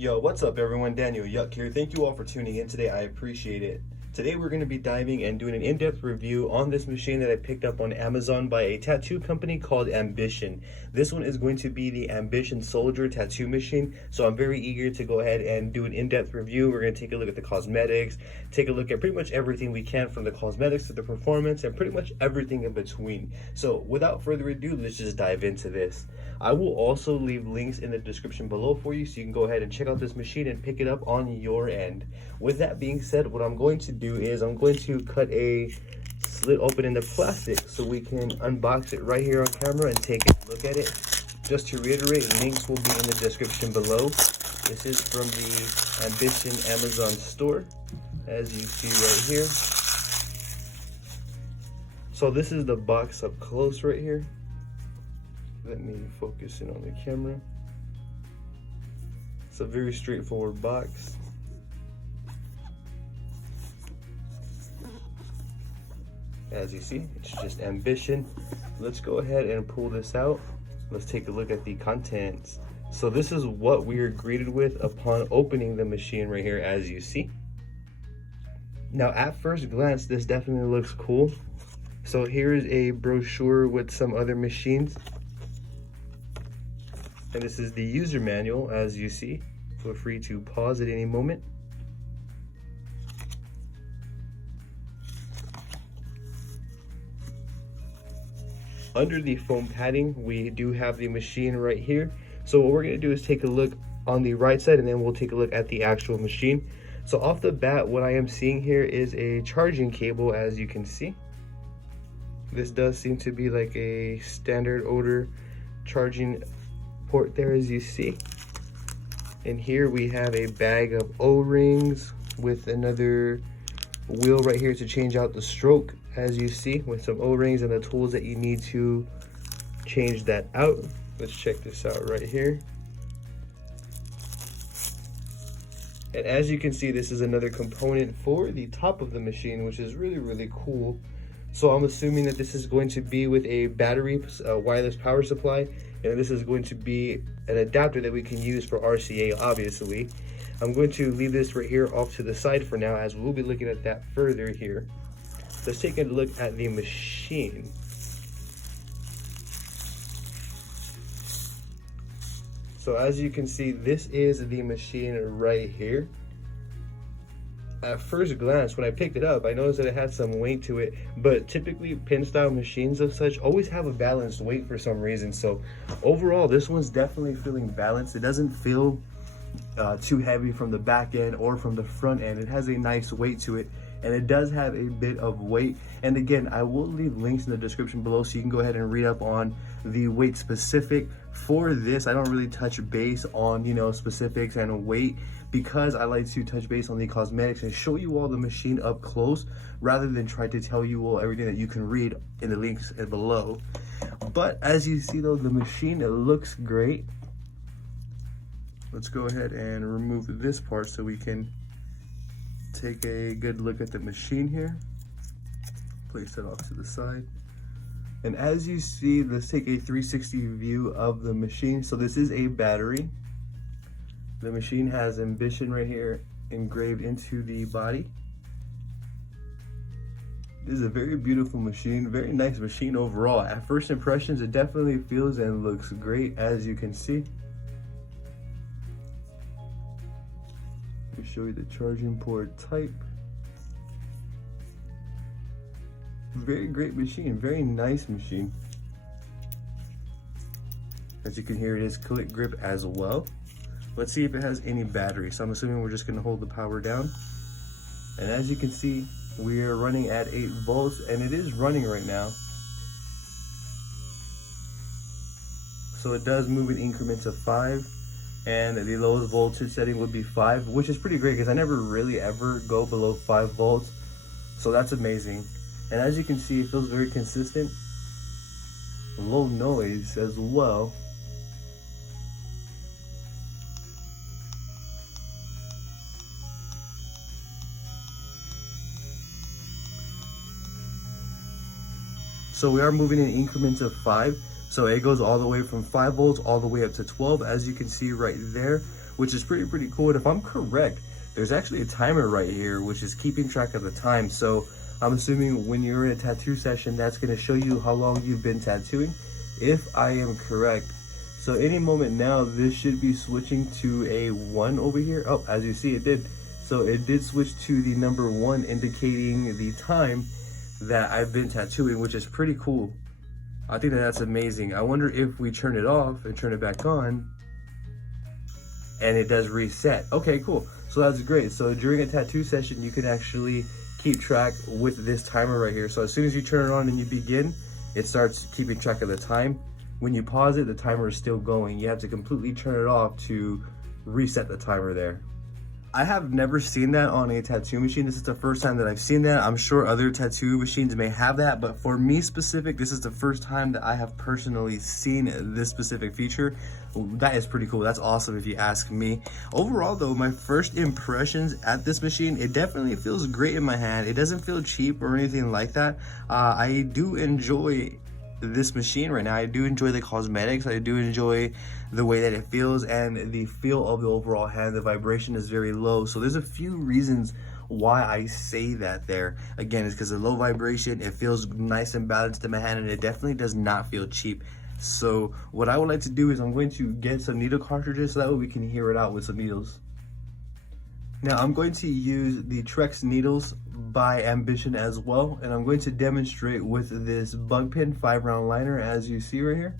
Yo, what's up everyone? Daniel Yuck here. Thank you all for tuning in today. I appreciate it. Today we're going to be diving and doing an in-depth review on this machine that I picked up on Amazon by a tattoo company called Ambition. This one is going to be the Ambition Soldier tattoo machine. So I'm very eager to go ahead and do an in-depth review. We're going to take a look at the cosmetics, take a look at pretty much everything we can, from the cosmetics to the performance and pretty much everything in between. So without further ado, let's just dive into this. I will also leave links in the description below for you so you can go ahead and check out this machine and pick it up on your end. With that being said, what I'm going to do is I'm going to cut a slit open in the plastic so we can unbox it right here on camera and take a look at it. Just to reiterate, links will be in the description below. This is from the Ambition Amazon store, as you see right here. So this is the box up close right here. Let me focus in on the camera. It's a very straightforward box. As you see, it's just Ambition. Let's go ahead and pull this out. Let's take a look at the contents. So this is what we are greeted with upon opening the machine right here, as you see. Now at first glance, this definitely looks cool. So here is a brochure with some other machines. And this is the user manual, as you see. Feel free to pause at any moment. Under the foam padding, we do have the machine right here. So what we're gonna do is take a look on the right side and then we'll take a look at the actual machine. So off the bat, what I am seeing here is a charging cable, as you can see. This does seem to be like a standard odor charging port there, as you see. And here we have a bag of O-rings with another wheel right here to change out the stroke, as you see, with some O-rings and the tools that you need to change that out. Let's check this out right here. And as you can see, this is another component for the top of the machine, which is really cool. So I'm assuming that this is going to be with a battery, wireless power supply, and this is going to be an adapter that we can use for RCA, obviously. I'm going to leave this right here off to the side for now, as we'll be looking at that further here. Let's take a look at the machine. So as you can see, this is the machine right here. At first glance, when I picked it up, I noticed that it had some weight to it, but typically pin style machines of such always have a balanced weight for some reason. So overall, this one's definitely feeling balanced. It doesn't feel too heavy from the back end or from the front end. It has a nice weight to it, and it does have a bit of weight. And again, I will leave links in the description below so you can go ahead and read up on the weight specific for this. I don't really touch base on, specifics and weight, because I like to touch base on the cosmetics and show you all the machine up close, rather than try to tell you all everything that you can read in the links below. But as you see though, the machine, it looks great. Let's go ahead and remove this part so we can take a good look at the machine here. Place it off to the side. And as you see, let's take a 360 view of the machine. So this is a battery. The machine has Ambition right here engraved into the body. This is a very beautiful machine, very nice machine overall. At first impressions, it definitely feels and looks great, as you can see. Let me show you the charging port type. Very great machine, very nice machine. As you can hear, it is click grip as well. Let's see if it has any battery. So I'm assuming we're just gonna hold the power down. And as you can see, we are running at 8 volts, and it is running right now. So it does move in increments of 5, and the lowest voltage setting would be 5, which is pretty great because I never really ever go below 5 volts. So that's amazing. And as you can see, it feels very consistent. Low noise as well. So we are moving in increments of 5. So it goes all the way from 5 volts all the way up to 12, as you can see right there, which is pretty cool. And if I'm correct, there's actually a timer right here, which is keeping track of the time. So I'm assuming when you're in a tattoo session, that's gonna show you how long you've been tattooing, if I am correct. So any moment now, this should be switching to a 1 over here. Oh, as you see, it did. So it did switch to the number 1, indicating the time that I've been tattooing, which is pretty cool. I think that that's amazing. I wonder if we turn it off and turn it back on, and it does reset. Okay, cool. So that's great. So during a tattoo session, you can actually keep track with this timer right here. So as soon as you turn it on and you begin, it starts keeping track of the time. When you pause it, the timer is still going. You have to completely turn it off to reset the timer there. I have never seen that on a tattoo machine. This is the first time that I've seen that. I'm sure other tattoo machines may have that, but for me specific, this is the first time that I have personally seen this specific feature. That is pretty cool. That's awesome if you ask me. Overall though, my first impressions at this machine, it definitely feels great in my hand. It doesn't feel cheap or anything like that. I do enjoy this machine right now. I do enjoy the cosmetics. I do enjoy the way that it feels and the feel of the overall hand. The vibration is very low. So there's a few reasons why I say that there. Again, it's because of low vibration. It feels nice and balanced in my hand, and it definitely does not feel cheap. So what I would like to do is I'm going to get some needle cartridges so that way we can hear it out with some needles. Now I'm going to use the Trex needles by Ambition as well, and I'm going to demonstrate with this bugpin 5-round liner, as you see right here.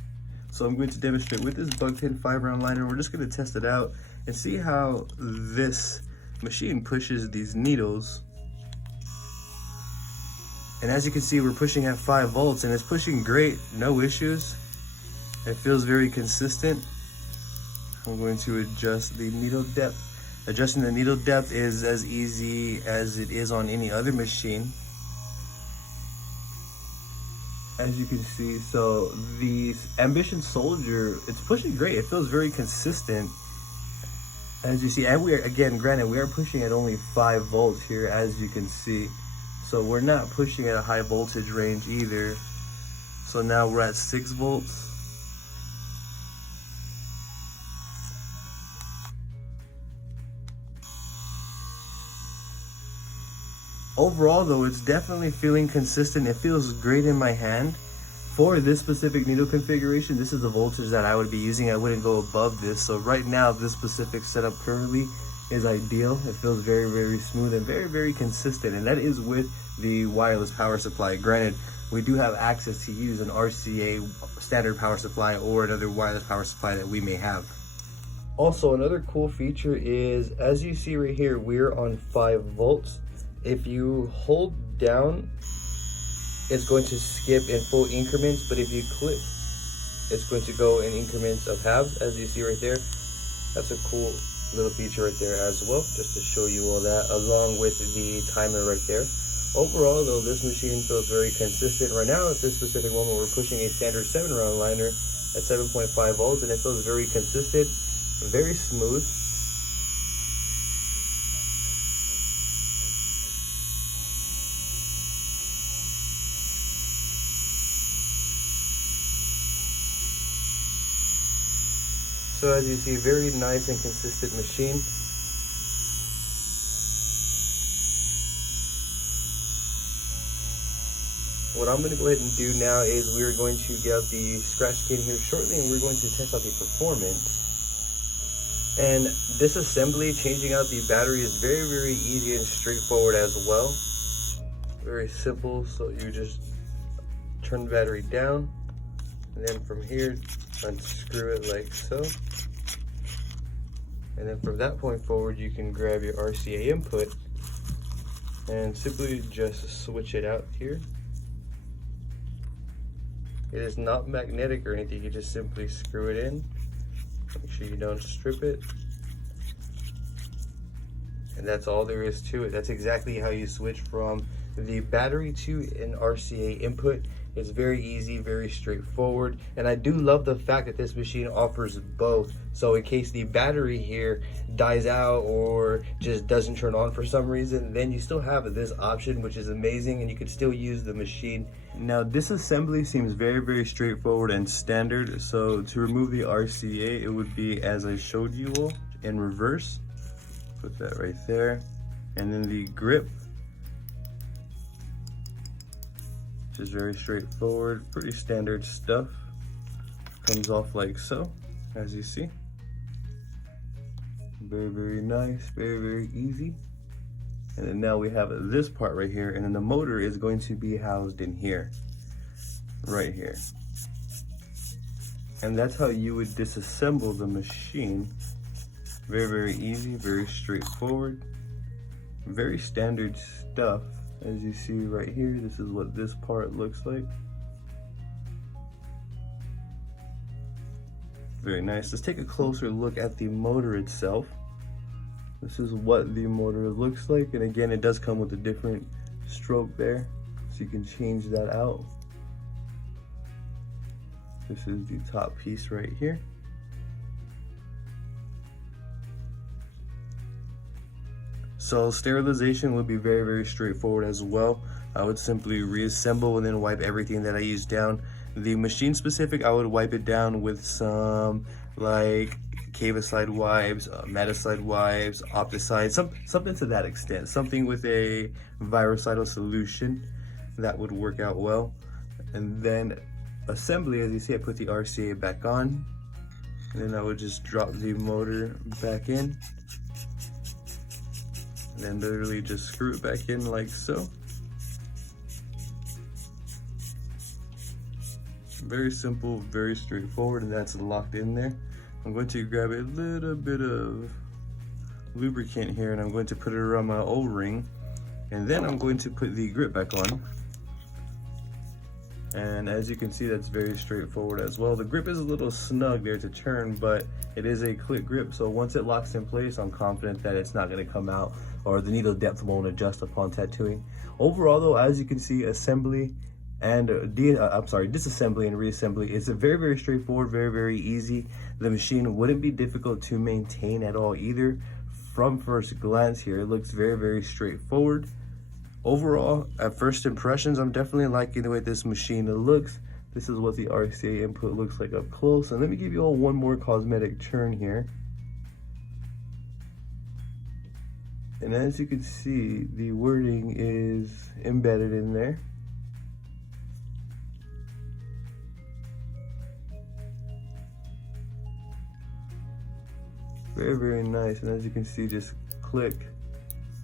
So I'm going to demonstrate with this bugpin 5-round liner. We're just going to test it out and see how this machine pushes these needles. And as you can see, we're pushing at 5 volts, and it's pushing great, no issues. It feels very consistent. I'm going to adjust the needle depth. Adjusting the needle depth is as easy as it is on any other machine. As you can see, so the Ambition Soldier, it's pushing great. It feels very consistent, as you see. And we are, again, granted, we are pushing at only 5 volts here, as you can see. So we're not pushing at a high voltage range either. So now we're at 6 volts. Overall though, it's definitely feeling consistent. It feels great in my hand. For this specific needle configuration, this is the voltage that I would be using. I wouldn't go above this. So right now, this specific setup currently is ideal. It feels very smooth and very consistent. And that is with the wireless power supply. Granted, we do have access to use an RCA standard power supply or another wireless power supply that we may have. Also, another cool feature is, as you see right here, we're on 5 volts. If you hold down, it's going to skip in full increments, but if you click, it's going to go in increments of halves, as you see right there. That's a cool little feature right there as well, just to show you all that, along with the timer right there. Overall though, this machine feels very consistent. Right now at this specific moment, we're pushing a standard 7-round liner at 7.5 volts, and it feels very consistent, very smooth. So as you see, very nice and consistent machine. What I'm going to go ahead and do now is we're going to get out the scratch kit here shortly, and we're going to test out the performance. And this assembly, changing out the battery, is very easy and straightforward as well. Very simple. So you just turn the battery down, and then from here unscrew it like so, and then from that point forward you can grab your RCA input and simply just switch it out here. It is not magnetic or anything, you just simply screw it in. Make sure you don't strip it, and that's all there is to it. That's exactly how you switch from the battery to an RCA input. It's very easy, very straightforward, and I do love the fact that this machine offers both. So in case the battery here dies out or just doesn't turn on for some reason, then you still have this option, which is amazing, and you can still use the machine. Now this assembly seems very straightforward and standard. So to remove the RCA, it would be as I showed you all. in reverse. Put that right there. And then the grip, which is very straightforward, pretty standard stuff. Comes off like so, as you see. Very, very nice, very, very easy. And then now we have this part right here, and then the motor is going to be housed in here, right here. And that's how you would disassemble the machine. Very, very easy, very straightforward, very standard stuff. As you see right here, this is what this part looks like. Very nice. Let's take a closer look at the motor itself. This is what the motor looks like, and again, it does come with a different stroke there, so you can change that out. This is the top piece right here. So sterilization would be very, very straightforward as well. I would simply reassemble and then wipe everything that I use down. The machine specific, I would wipe it down with some like Cavicide wipes, Meticide wipes, Opticide, something to that extent. Something with a virucidal solution that would work out well. And then assembly, as you see, I put the RCA back on. And then I would just drop the motor back in. And then literally just screw it back in like so. Very simple, very straightforward, and that's locked in there. I'm going to grab a little bit of lubricant here, and I'm going to put it around my O-ring, and then I'm going to put the grip back on. And as you can see, that's very straightforward as well. The grip is a little snug there to turn, but it is a click grip, so once it locks in place, I'm confident that it's not going to come out, or the needle depth won't adjust upon tattooing. Overall though, as you can see, assembly and disassembly and reassembly is a very, very straightforward, very, very easy. The machine wouldn't be difficult to maintain at all either. From first glance here, it looks very, very straightforward. Overall, at first impressions, I'm definitely liking the way this machine looks. This is what the RCA input looks like up close. And let me give you all one more cosmetic turn here. And as you can see, the wording is embedded in there. Very, very nice. And as you can see, just click.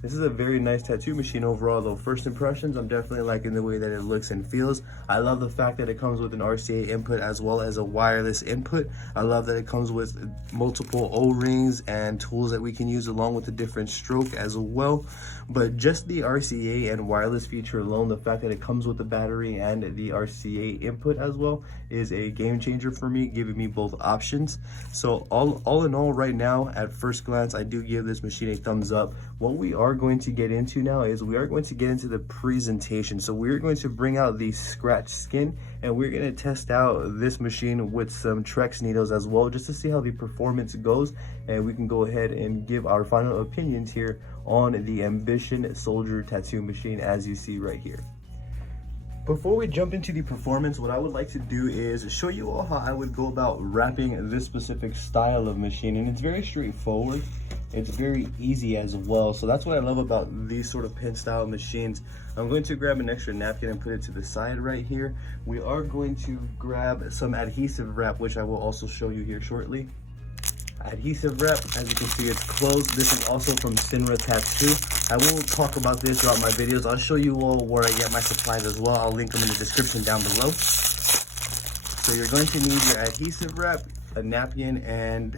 This is a very nice tattoo machine overall though. First impressions, I'm definitely liking the way that it looks and feels. I love the fact that it comes with an RCA input as well as a wireless input. I love that it comes with multiple O-rings and tools that we can use along with a different stroke as well. But just the RCA and wireless feature alone, the fact that it comes with the battery and the RCA input as well, is a game changer for me, giving me both options. So all in all, right now, at first glance, I do give this machine a thumbs up. What we are going to get into now is we are going to get into the presentation. So we're going to bring out the scratch skin, and we're going to test out this machine with some Trex needles as well, just to see how the performance goes, and we can go ahead and give our final opinions here on the Ambition Soldier tattoo machine, as you see right here. Before we jump into the performance, what I would like to do is show you all how I would go about wrapping this specific style of machine, and it's very straightforward. It's very easy as well, so that's what I love about these sort of pin style machines. I'm going to grab an extra napkin and put it to the side right here. We are going to grab some adhesive wrap, which I will also show you here shortly. Adhesive wrap, as you can see, it's closed. This is also from Sinra Tattoo. I will talk about this throughout my videos. I'll show you all where I get my supplies as well. I'll link them in the description down below. So you're going to need your adhesive wrap, a napkin, and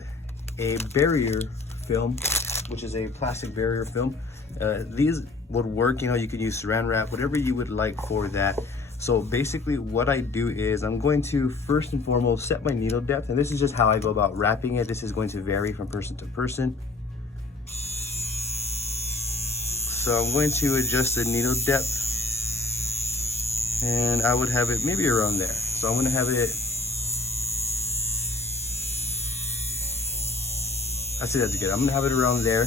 a barrier film, which is a plastic barrier film. These would work, you know, you can use saran wrap, whatever you would like for that. So basically what I do is I'm going to first and foremost set my needle depth, and this is just how I go about wrapping it. This is going to vary from person to person. So I'm going to adjust the needle depth, and I would have it maybe around there. So I'm going to have it, I say that together. I'm going to have it around there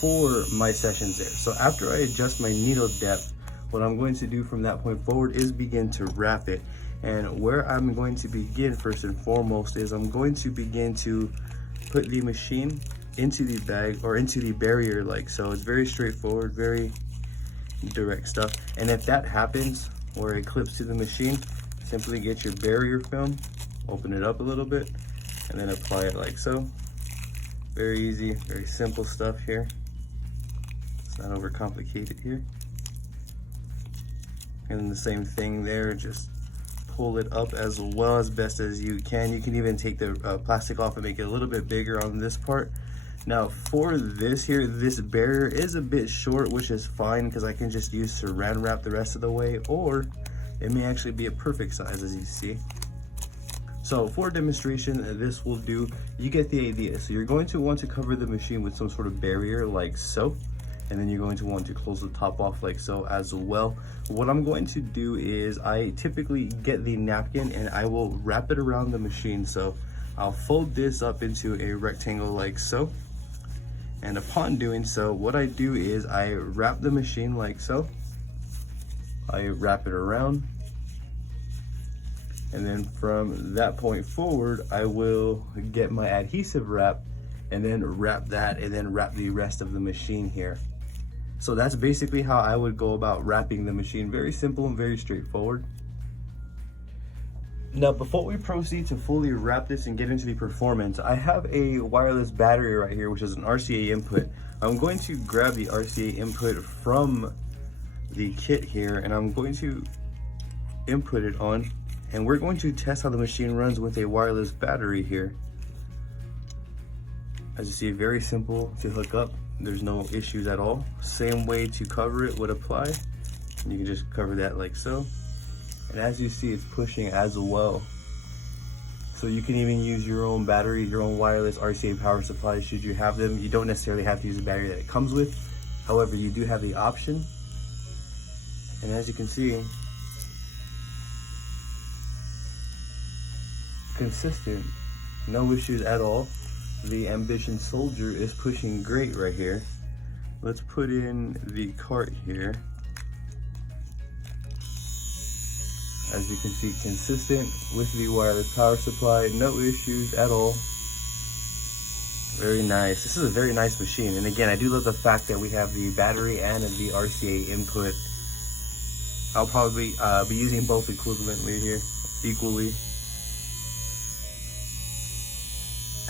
for my sessions there. So after I adjust my needle depth, what I'm going to do from that point forward is begin to wrap it. And where I'm going to begin first and foremost is I'm going to begin to put the machine into the bag or into the barrier like so. It's very straightforward, very direct stuff. And if that happens where it clips to the machine, simply get your barrier film, open it up a little bit, and then apply it like so. Very easy, very simple stuff here. It's not overcomplicated here. And the same thing there, just pull it up as well as best as you can. You can even take the plastic off and make it a little bit bigger on this part. Now for this here, this barrier is a bit short, which is fine because I can just use saran wrap the rest of the way, or it may actually be a perfect size, as you see. So for demonstration, this will do. You get the idea. So you're going to want to cover the machine with some sort of barrier like so, and then you're going to want to close the top off like so as well. What I'm going to do is I typically get the napkin and I will wrap it around the machine. So I'll fold this up into a rectangle like so. And upon doing so, what I do is I wrap the machine like so. I wrap it around. And then from that point forward, I will get my adhesive wrap and then wrap that and then wrap the rest of the machine here. So that's basically how I would go about wrapping the machine. Very simple and very straightforward. Now, before we proceed to fully wrap this and get into the performance, I have a wireless battery right here, which is an RCA input. I'm going to grab the RCA input from the kit here, and I'm going to input it on, and we're going to test how the machine runs with a wireless battery here. As you see, very simple to hook up. There's no issues at all. Same way to cover it would apply. You can just cover that like so. And as you see, it's pushing as well. So you can even use your own battery, your own wireless RCA power supply should you have them. You don't necessarily have to use the battery that it comes with. However, you do have the option. And as you can see, consistent, no issues at all. The Ambition Soldier is pushing great right here. Let's put in the cart here. As you can see, consistent with the wireless power supply, no issues at all. Very nice. This is a very nice machine. And again, I do love the fact that we have the battery and the RCA input. I'll probably be using both equivalently here, equally.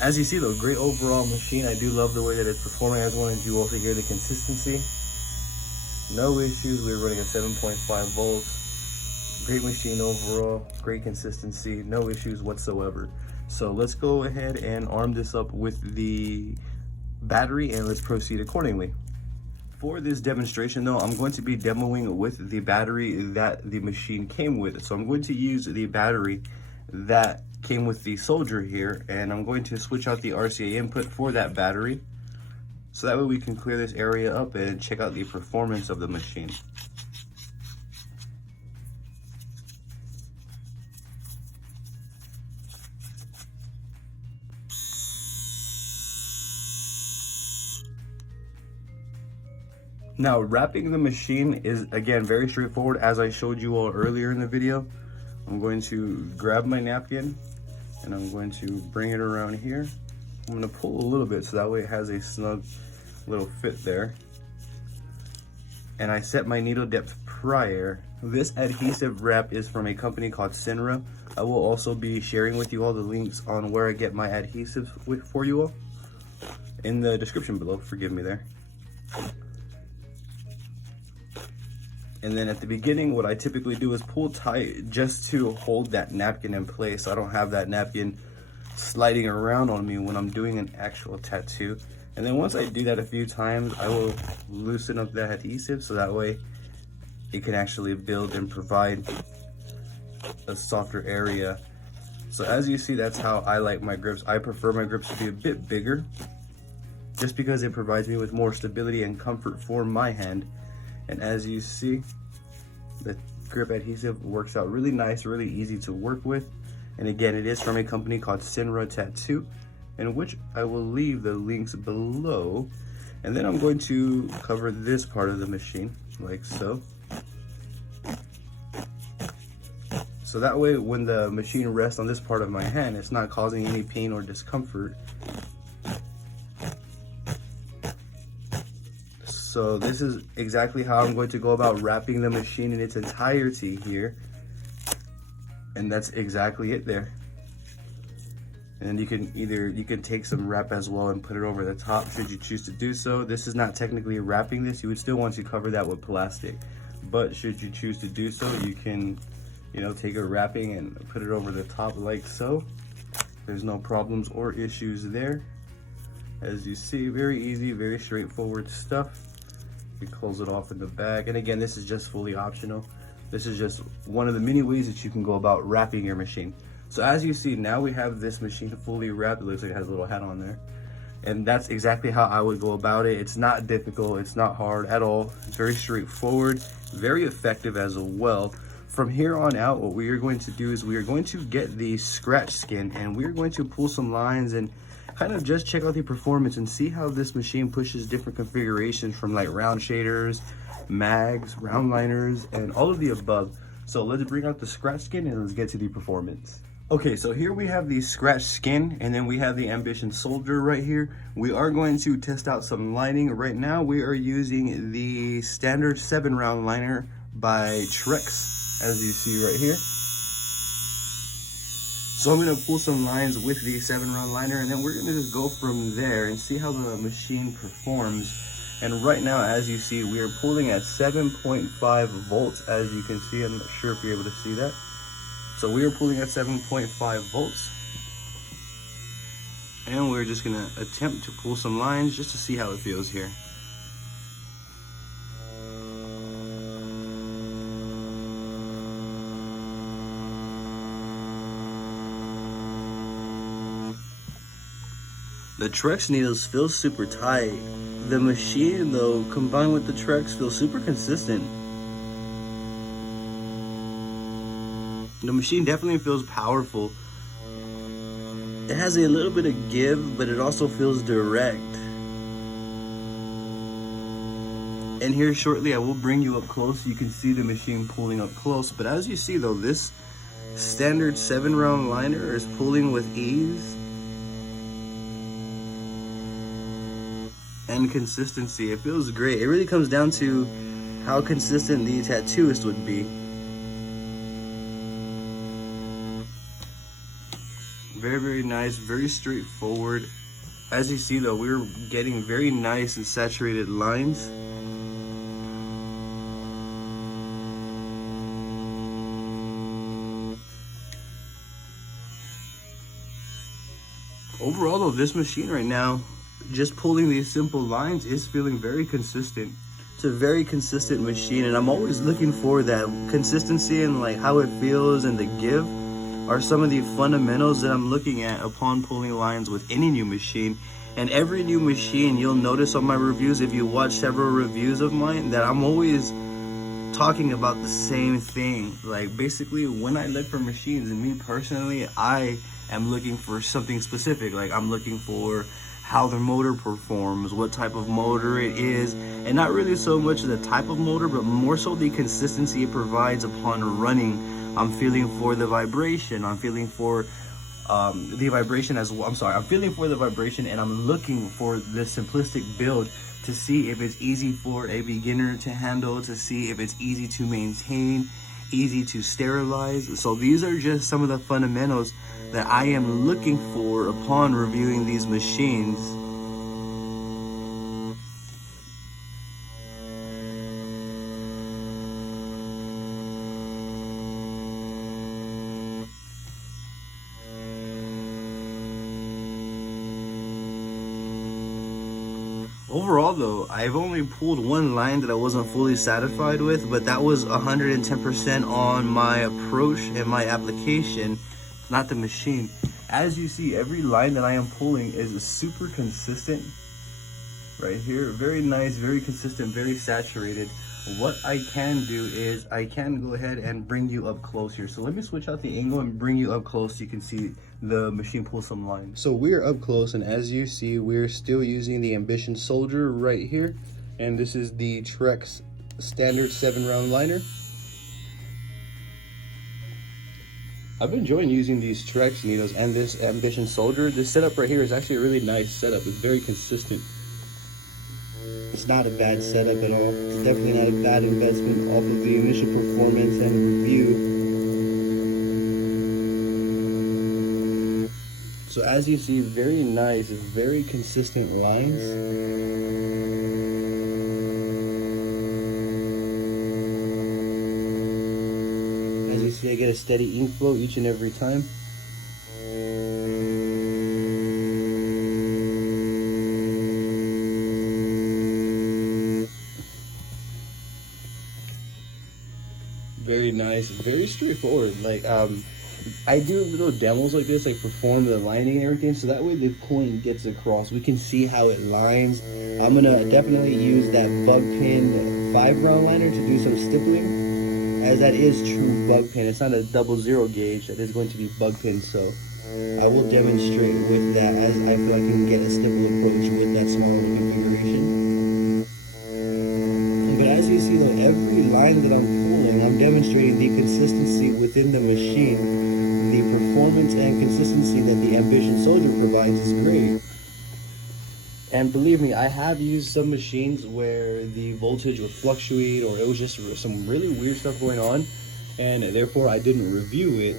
As you see though, great overall machine. I do love the way that it's performing. I just wanted you all to hear the consistency. No issues. We're running at 7.5 volts. Great machine overall, great consistency, no issues whatsoever. So let's go ahead and arm this up with the battery and let's proceed accordingly. For this demonstration though, I'm going to be demoing with the battery that the machine came with. So I'm going to use the battery that came with the Soldier here, and I'm going to switch out the RCA input for that battery. So that way we can clear this area up and check out the performance of the machine. Now, wrapping the machine is, again, very straightforward as I showed you all earlier in the video. I'm going to grab my napkin and I'm going to bring it around here. I'm going to pull a little bit so that way it has a snug little fit there. And I set my needle depth prior. This adhesive wrap is from a company called Sinra. I will also be sharing with you all the links on where I get my adhesives for you all in the description below. Forgive me there. And then at the beginning, what I typically do is pull tight just to hold that napkin in place. So I don't have that napkin sliding around on me when I'm doing an actual tattoo. And then once I do that a few times, I will loosen up that adhesive so that way it can actually build and provide a softer area. So as you see, that's how I like my grips. I prefer my grips to be a bit bigger just because it provides me with more stability and comfort for my hand. And as you see, the grip adhesive works out really nice, really easy to work with. And again, it is from a company called Sinra Tattoo, in which I will leave the links below. And then I'm going to cover this part of the machine like so. So that way, when the machine rests on this part of my hand, it's not causing any pain or discomfort. So this is exactly how I'm going to go about wrapping the machine in its entirety here. And that's exactly it there. And you can take some wrap as well and put it over the top should you choose to do so. This is not technically wrapping this. You would still want to cover that with plastic. But should you choose to do so, you can, you know, take a wrapping and put it over the top like so. There's no problems or issues there. As you see, very easy, very straightforward stuff. You close it off in the bag. And again, this is just fully optional. This is just one of the many ways that you can go about wrapping your machine. So as you see, now we have this machine fully wrapped. It looks like it has a little hat on there. And that's exactly how I would go about it. It's not difficult, it's not hard at all. It's very straightforward, very effective as well. From here on out, what we are going to do is we are going to get the scratch skin and we're going to pull some lines and kind of just check out the performance and see how this machine pushes different configurations from like round shaders, mags, round liners, and all of the above. So let's bring out the scratch skin and let's get to the performance. Okay, so here we have the scratch skin and then we have the Ambition Soldier right here. We are going to test out some lining. Right now we are using the standard 7-round liner by Trex, as you see right here. So I'm gonna pull some lines with the 7-round liner and then we're gonna just go from there and see how the machine performs. And right now, as you see, we are pulling at 7.5 volts, as you can see. I'm not sure if you're able to see that. So we are pulling at 7.5 volts. And we're just gonna attempt to pull some lines just to see how it feels here. The Trex needles feel super tight. The machine though, combined with the Trex, feels super consistent. The machine definitely feels powerful. It has a little bit of give, but it also feels direct. And here shortly I will bring you up close. You can see the machine pulling up close. But as you see though, this standard 7-round liner is pulling with ease and consistency. It feels great. It really comes down to how consistent the tattooist would be. Very, very nice, very straightforward. As you see though, we're getting very nice and saturated lines. Overall though, this machine right now, just pulling these simple lines is feeling very consistent. It's a very consistent machine and I'm always looking for that consistency and like how it feels and the give are some of the fundamentals that I'm looking at upon pulling lines with any new machine. And every new machine, you'll notice on my reviews, if you watch several reviews of mine, that I'm always talking about the same thing. Like basically when I look for machines, and me personally, I am looking for something specific. Like I'm looking for how the motor performs, what type of motor it is, and not really so much the type of motor, but more so the consistency it provides upon running. I'm feeling for the vibration. I'm feeling for the vibration as well. I'm feeling for the vibration and I'm looking for the simplistic build to see if it's easy for a beginner to handle, to see if it's easy to maintain, easy to sterilize. So these are just some of the fundamentals that I am looking for upon reviewing these machines. Overall though, I've only pulled one line that I wasn't fully satisfied with, but that was 110% on my approach and my application, not the machine. As you see, every line that I am pulling is super consistent right here. Very nice, very consistent, very saturated. What I can do is I can go ahead and bring you up close here. So let me switch out the angle and bring you up close so you can see the machine pull some lines. So we're up close, and as you see, we're still using the Ambition Soldier right here. And this is the Trex standard 7-round liner. I've been enjoying using these Trex needles and this Ambition Soldier. This setup right here is actually a really nice setup. It's very consistent. It's not a bad setup at all. It's definitely not a bad investment off of the initial performance and review. So as you see, very nice, very consistent lines. As you see, I get a steady ink flow each and every time. Very nice, very straightforward. Like I do little demos like this, like perform the lining and everything, so that way the point gets across. We can see how it lines. I'm gonna definitely use that bugpin 5-round liner to do some stippling, as that is true bugpin. It's not a 00 gauge, that is going to be bugpin, so I will demonstrate with that as I feel I can get a stipple approach with that smaller configuration. But as you see though, every line that I'm pulling, I'm demonstrating the consistency within the machine. The performance and consistency that the Ambition Soldier provides is great. And believe me, I have used some machines where the voltage would fluctuate or it was just some really weird stuff going on, and therefore I didn't review it.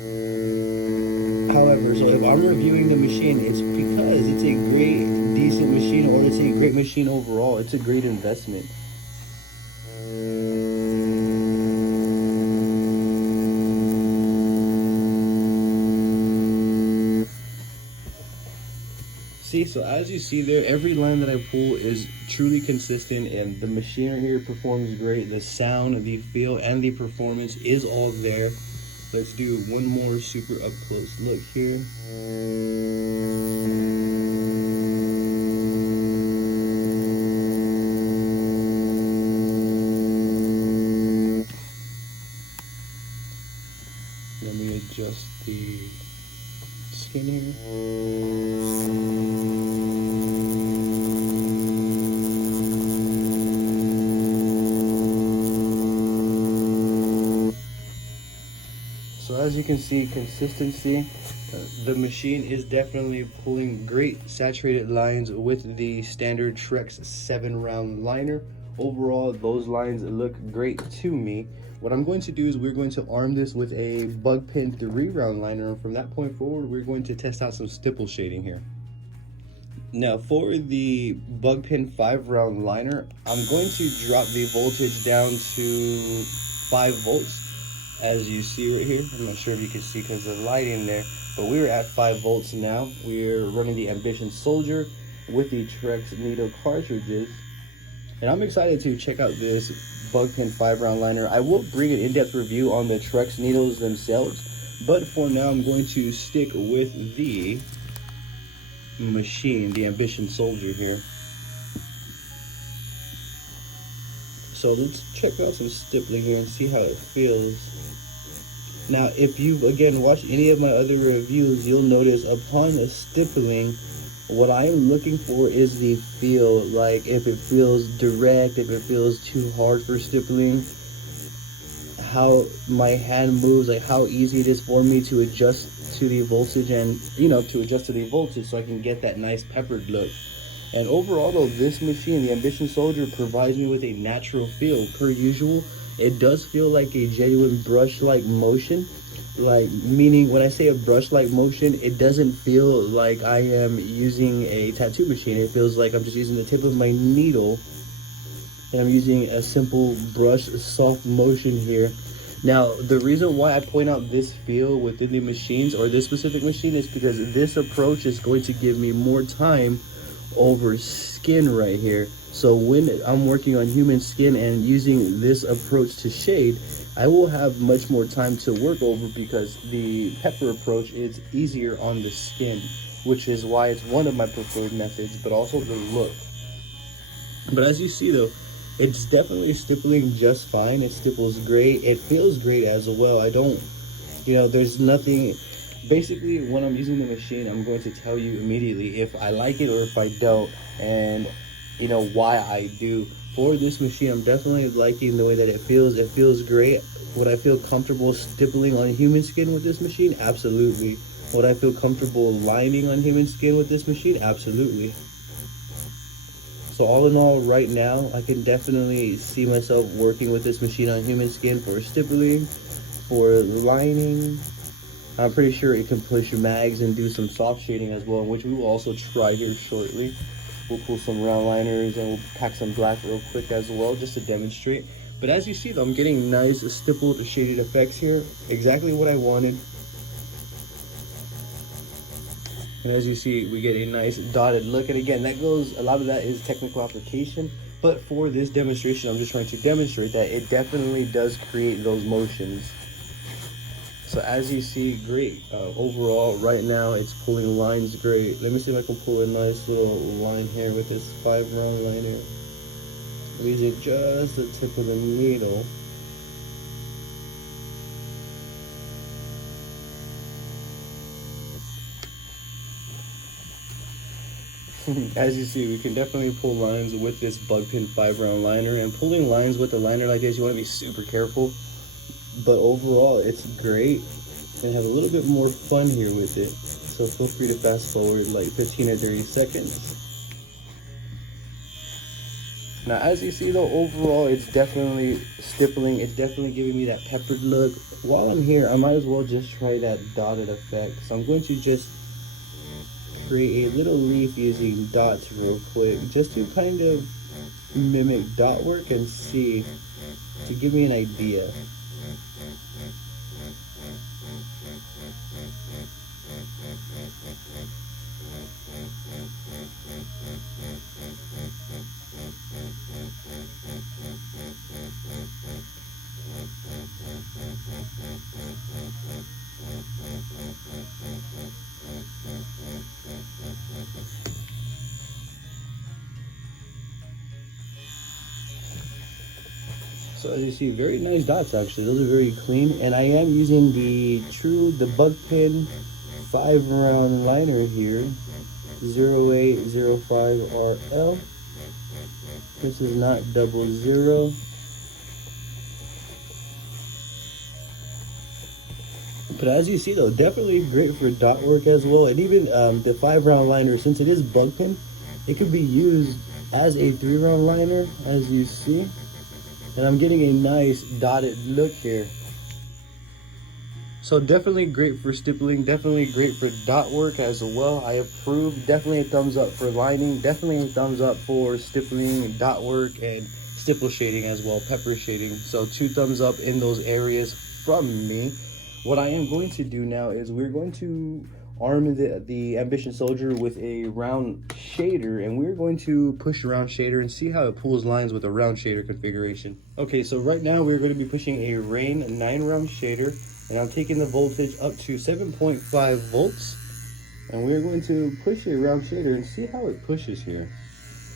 However, so if I'm reviewing the machine, it's because it's a great, decent machine, or it's a great machine overall. It's a great investment. See, so as you see there, every line that I pull is truly consistent, and the machine right here performs great. The sound, the feel, and the performance is all there. Let's do one more super up close look here. Let me adjust the skin here. So as you can see, consistency, the machine is definitely pulling great saturated lines with the standard Trex 7-round liner. Overall, those lines look great to me. What I'm going to do is we're going to arm this with a bugpin 3-round liner, and from that point forward, we're going to test out some stipple shading here. Now for the bugpin 5-round liner, I'm going to drop the voltage down to 5 volts. As you see right here, I'm not sure if you can see because of the lighting there, but we're at 5 volts now. We're running the Ambition Soldier with the Trex needle cartridges, and I'm excited to check out this bugpin 5-round liner. I will bring an in-depth review on the Trex needles themselves, but for now I'm going to stick with the machine, the Ambition Soldier here. So let's check out some stippling here and see how it feels. Now, if you've again watched any of my other reviews, you'll notice upon a stippling, what I am looking for is the feel. Like if it feels direct, if it feels too hard for stippling, how my hand moves, like how easy it is for me to adjust to the voltage, and to adjust to the voltage so I can get that nice peppered look. And overall though, this machine, the Ambition Soldier, provides me with a natural feel. Per usual, it does feel like a genuine brush-like motion. Like, meaning when I say a brush-like motion, it doesn't feel like I am using a tattoo machine. It feels like I'm just using the tip of my needle and I'm using a simple brush soft motion here. Now, the reason why I point out this feel within the machines, or this specific machine, is because this approach is going to give me more time over skin right here. So when I'm working on human skin and using this approach to shade, I will have much more time to work over, because the pepper approach is easier on the skin, which is why it's one of my preferred methods, but also the look. But as you see though, it's definitely stippling just fine. It stipples great. It feels great as well. I don't, there's nothing. Basically, when I'm using the machine, I'm going to tell you immediately if I like it or if I don't, and why I do. For this machine, I'm definitely liking the way that it feels. It feels great. Would I feel comfortable stippling on human skin with this machine? Absolutely. Would I feel comfortable lining on human skin with this machine? Absolutely. So all in all, right now, I can definitely see myself working with this machine on human skin for stippling, for lining. I'm pretty sure it can push mags and do some soft shading as well, which we will also try here shortly. We'll pull some round liners and we'll pack some black real quick as well, just to demonstrate. But as you see though, I'm getting nice stippled shaded effects here. Exactly what I wanted. And as you see, we get a nice dotted look. And again, that goes, a lot of that is technical application. But for this demonstration, I'm just trying to demonstrate that it definitely does create those motions. So as you see, great. Overall, right now, it's pulling lines great. Let me see if I can pull a nice little line here with this 5-round liner. I'm using just the tip of the needle. As you see, we can definitely pull lines with this bugpin 5-round liner. And pulling lines with a liner like this, you want to be super careful. But overall, it's great. And have a little bit more fun here with it. So feel free to fast forward like 15 or 30 seconds. Now, as you see though, overall, it's definitely stippling. It's definitely giving me that peppered look. While I'm here, I might as well just try that dotted effect. So I'm going to just create a little leaf using dots real quick, just to kind of mimic dot work and see, to give me an idea. So as you see, very nice dots actually. Those are very clean, and I am using the bugpin 5-round liner here, 0805RL. This is not 00. But as you see though, definitely great for dot work as well. And even the 5-round liner, since it is bugpin, it could be used as a 3-round liner, as you see. And I'm getting a nice dotted look here. So definitely great for stippling, definitely great for dot work as well. I approve. Definitely a thumbs up for lining, definitely a thumbs up for stippling, dot work, and stipple shading as well, pepper shading. So 2 thumbs up in those areas from me. What I am going to do now is we're going to arm the Ambition Soldier with a round shader, and we're going to push a round shader and see how it pulls lines with a round shader configuration. Okay, so right now we're going to be pushing a Rain 9-round shader, and I'm taking the voltage up to 7.5 volts, and we're going to push a round shader and see how it pushes here,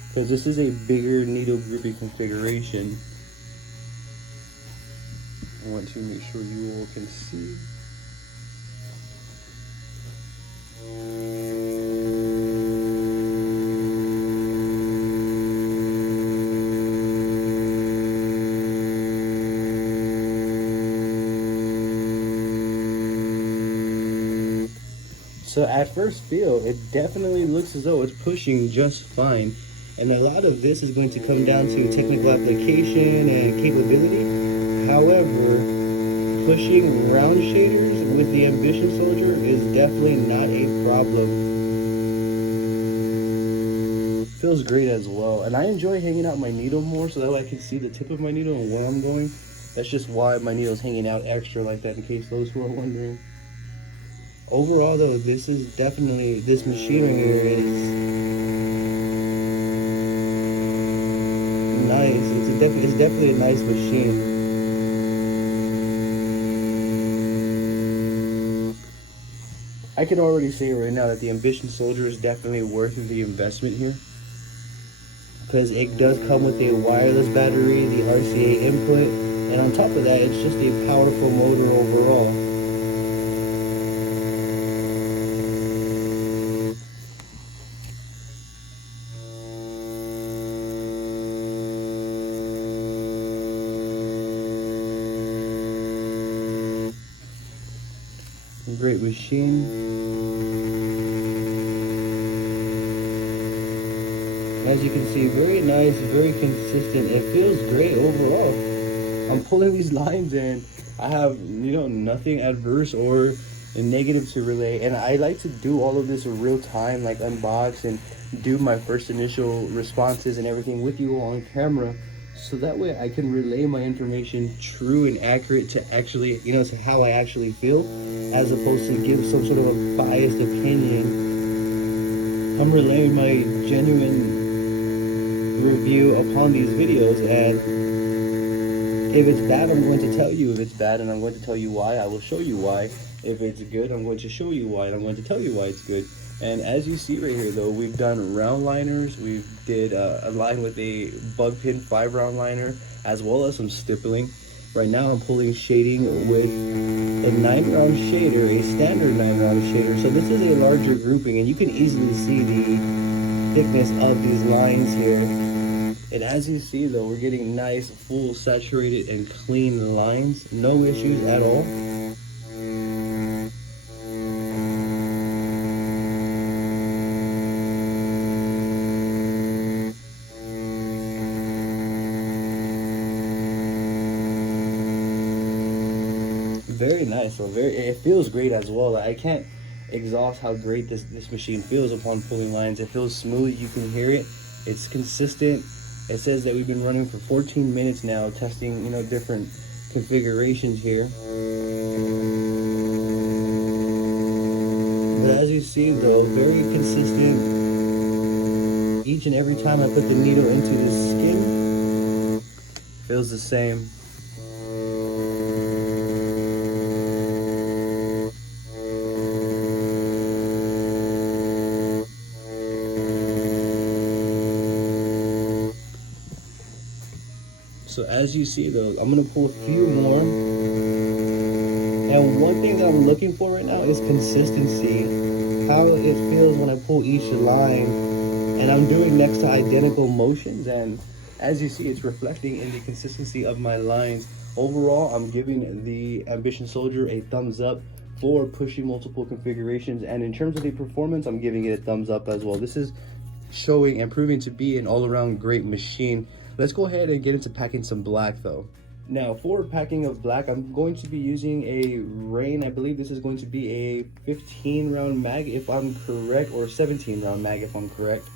because this is a bigger needle grouping configuration. I want to make sure you all can see. So at first feel, it definitely looks as though it's pushing just fine. And a lot of this is going to come down to technical application and capability. However, pushing round shaders with the Ambition Soldier is definitely not a problem. Feels great as well. And I enjoy hanging out my needle more so that way I can see the tip of my needle and where I'm going. That's just why my needle's hanging out extra like that, in case those who are wondering. Overall though, this is definitely, this machine right here is nice. It's definitely a nice machine. I can already say right now that the Ambition Soldier is definitely worth the investment here, because it does come with a wireless battery, the RCA input, and on top of that, it's just a powerful motor overall. Great machine. As you can see, very nice, very consistent. It feels great overall. I'm pulling these lines and I have, nothing adverse or negative to relay. And I like to do all of this in real time, like unbox and do my first initial responses and everything with you on camera. So that way I can relay my information true and accurate to actually, to how I actually feel, as opposed to give some sort of a biased opinion. I'm relaying my genuine review upon these videos, and if it's bad, I'm going to tell you if it's bad, and I'm going to tell you why. I will show you why. If it's good, I'm going to show you why, and I'm going to tell you why it's good. And as you see right here, though, we've done round liners. We did a line with a bugpin 5-round liner, as well as some stippling. Right now, I'm pulling shading with a 9-round shader, a standard 9-round shader. So this is a larger grouping, and you can easily see the thickness of these lines here. And as you see, though, we're getting nice, full, saturated, and clean lines. No issues at all. Very nice. So it feels great as well. I can't exhaust how great this machine feels upon pulling lines. It feels smooth. You can hear it. It's consistent. It says that we've been running for 14 minutes now, testing, different configurations here. But as you see, though, very consistent. Each and every time I put the needle into the skin, feels the same. So as you see, though, I'm going to pull a few more. And one thing that I'm looking for right now is consistency. How it feels when I pull each line. And I'm doing next to identical motions. And as you see, it's reflecting in the consistency of my lines. Overall, I'm giving the Ambition Soldier a thumbs up for pushing multiple configurations. And in terms of the performance, I'm giving it a thumbs up as well. This is showing and proving to be an all-around great machine. Let's go ahead and get into packing some black, though. Now, for packing of black, I'm going to be using a Rain. I believe this is going to be a 15-round mag, if I'm correct, or 17-round mag, if I'm correct.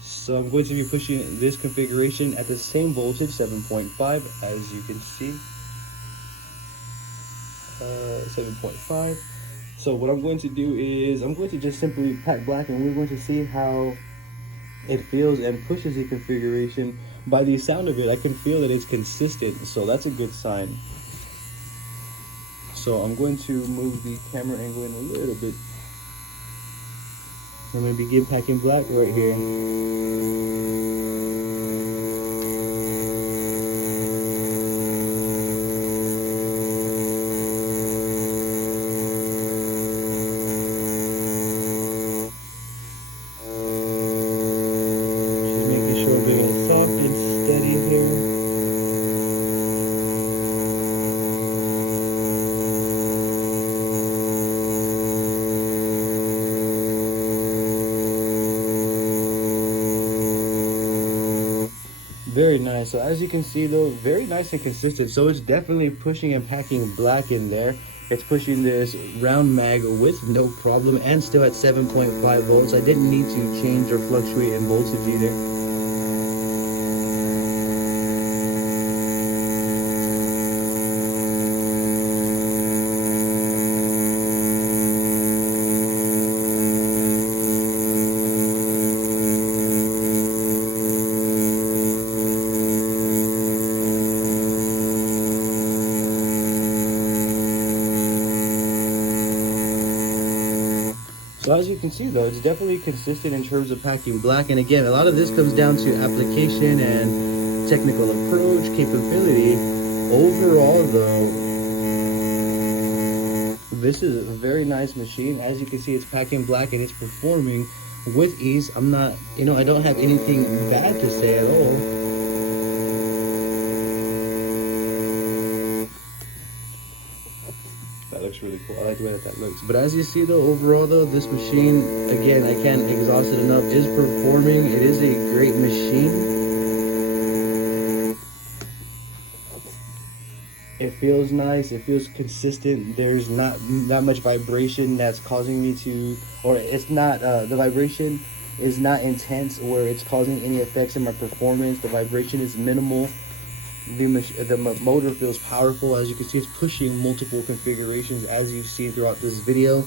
So I'm going to be pushing this configuration at the same voltage, 7.5, as you can see. 7.5. So what I'm going to do is I'm going to just simply pack black, and we're going to see how it feels and pushes the configuration. By the sound of it, I can feel that it's consistent, so that's a good sign. So I'm going to move the camera angle in a little bit. I'm going to begin packing black right here. Very nice. So as you can see, though, very nice and consistent. So it's definitely pushing and packing black in there. It's pushing this round mag with no problem, and still at 7.5 volts. I didn't need to change or fluctuate in voltage either. So as you can see, though, it's definitely consistent in terms of packing black. And again, a lot of this comes down to application and technical approach, capability. Overall, though, this is a very nice machine. As you can see, it's packing black and it's performing with ease. I'm not, I don't have anything bad to say at all. looks really cool. I like the way that looks. But as you see though, overall though, this machine, again, I can't exhaust it enough, is performing. It is a great machine. It feels nice, it feels consistent. There's not much vibration that's causing me to, or it's not, the vibration is not intense where it's causing any effects in my performance. The vibration is minimal. The motor feels powerful. As you can see, it's pushing multiple configurations as you've seen throughout this video.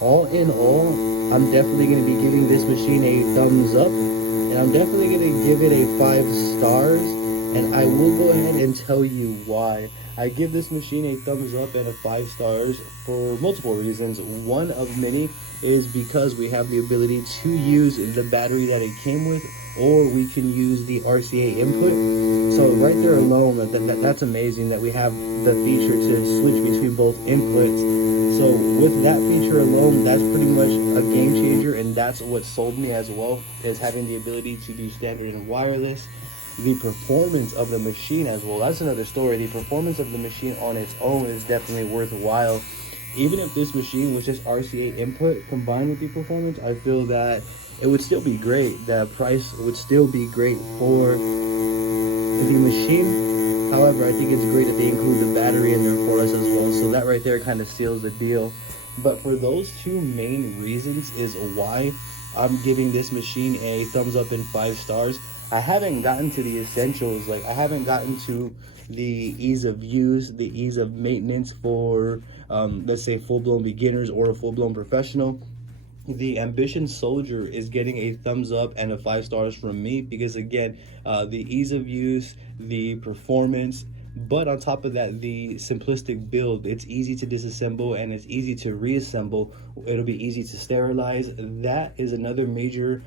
All in all, I'm definitely going to be giving this machine a thumbs up, and I'm definitely going to give it a 5 stars, and I will go ahead and tell you why. I give this machine a thumbs up and a 5 stars for multiple reasons. One of many is because we have the ability to use the battery that it came with, or we can use the RCA input. So right there alone, that's amazing that we have the feature to switch between both inputs. So with that feature alone, that's pretty much a game changer, and that's what sold me as well, is having the ability to do standard and wireless. The performance of the machine as well, that's another story. The performance of the machine on its own is definitely worthwhile. Even if this machine was just RCA input combined with the performance, I feel that it would still be great. The price would still be great for the machine. However, I think it's great that they include the battery in there for us as well. So that right there kind of seals the deal. But for those two main reasons is why I'm giving this machine a thumbs up and 5 stars. I haven't gotten to the essentials. Like, I haven't gotten to the ease of use, the ease of maintenance for, let's say, full-blown beginners or a full-blown professional. The Ambition Soldier is getting a thumbs up and a 5 stars from me because, again, the ease of use, the performance, but on top of that, the simplistic build. It's easy to disassemble and it's easy to reassemble. It'll be easy to sterilize. That is another major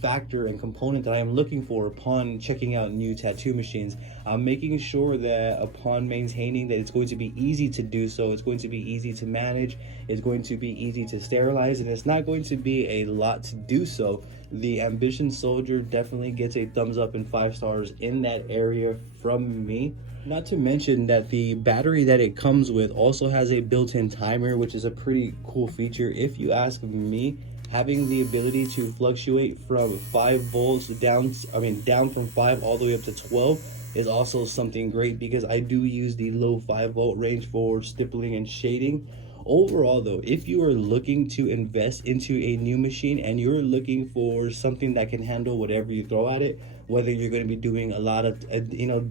factor and component that I am looking for upon checking out new tattoo machines. I'm making sure that upon maintaining that it's going to be easy to do so, it's going to be easy to manage, it's going to be easy to sterilize, and it's not going to be a lot to do so. The Ambition Soldier definitely gets a thumbs up and 5 stars in that area from me. Not to mention that the battery that it comes with also has a built-in timer, which is a pretty cool feature if you ask me. Having the ability to fluctuate from 5 volts down from 5 all the way up to 12 is also something great, because I do use the low 5 volt range for stippling and shading. Overall though, if you are looking to invest into a new machine and you're looking for something that can handle whatever you throw at it, whether you're going to be doing a lot of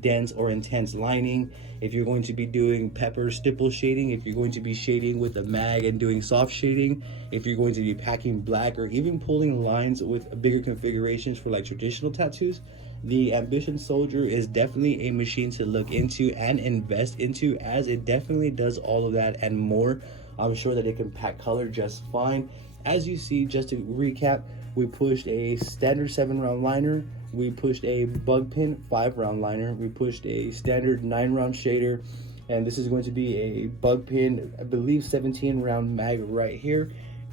dense or intense lining, if you're going to be doing pepper stipple shading, if you're going to be shading with a mag and doing soft shading, if you're going to be packing black, or even pulling lines with bigger configurations for like traditional tattoos, the Ambition Soldier is definitely a machine to look into and invest into, as it definitely does all of that and more. I'm sure that it can pack color just fine. As you see, just to recap, we pushed a standard 7-round liner, we pushed a bugpin 5-round liner, we pushed a standard 9-round shader, and this is going to be a bugpin, I believe 17-round mag right here,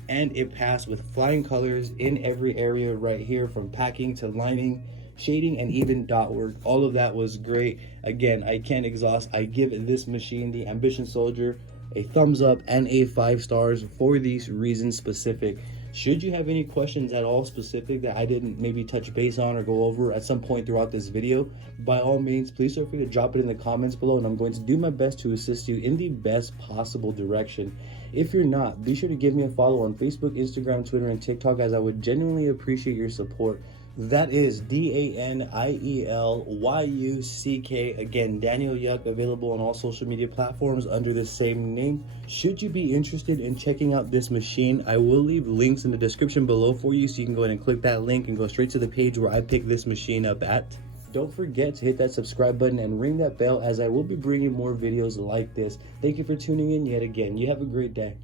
and it passed with flying colors in every area right here, from packing to lining, shading, and even dot work. All of that was great. Again, I can't exhaust. I give this machine, the Ambition Soldier, a thumbs up and a 5 stars for these reasons specific. Should you have any questions at all specific that I didn't maybe touch base on or go over at some point throughout this video, by all means, please feel free to drop it in the comments below, and I'm going to do my best to assist you in the best possible direction. If you're not, be sure to give me a follow on Facebook, Instagram, Twitter, and TikTok, as I would genuinely appreciate your support. That is DANIELYUCK. Again, Daniel Yuck, available on all social media platforms under the same name. Should you be interested in checking out this machine, I will leave links in the description below for you, so you can go ahead and click that link and go straight to the page where I picked this machine up at. Don't forget to hit that subscribe button and ring that bell, as I will be bringing more videos like this. Thank you for tuning in yet again. You have a great day.